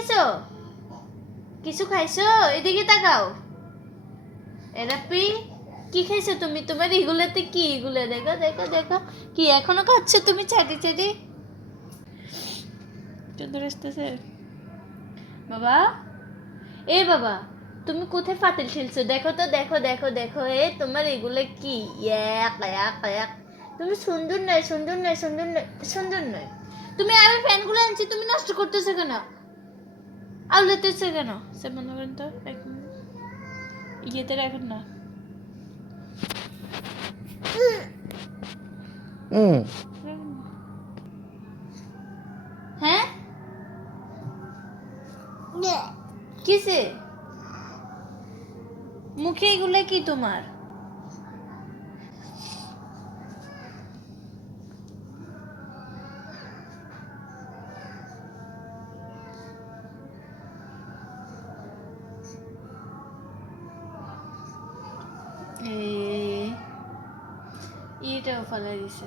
খাইছো? কিছু খাইছো? এদিকে তাকাও। এরাপি কি খাইছো তুমি? তোমার এগুলোতে কি? এগুলো দেখো দেখো দেখো, কি এখনো খাচ্ছ তুমি চাটি চাটি? সুন্দর আসতেছে বাবা। এ বাবা, তুমি কোথায় ফাতিল খেলছো? দেখো তো, দেখো দেখো দেখো, তোমার এগুলো কি? এক এক এক। তুমি সুন্দর নয়, সুন্দর নয়, সুন্দর নয়, সুন্দর নয়। তুমি, আমি ফ্যানগুলো আনছি, তুমি নষ্ট করতেছো কেন? আউলাতেছো কেন? সে মনে করেন তো এক মিনিট, ইয়েতে রাখেন না। হ্যাঁ কিসে? মুখে এগুলো কি তোমার? এটাও ফালাই দিছে।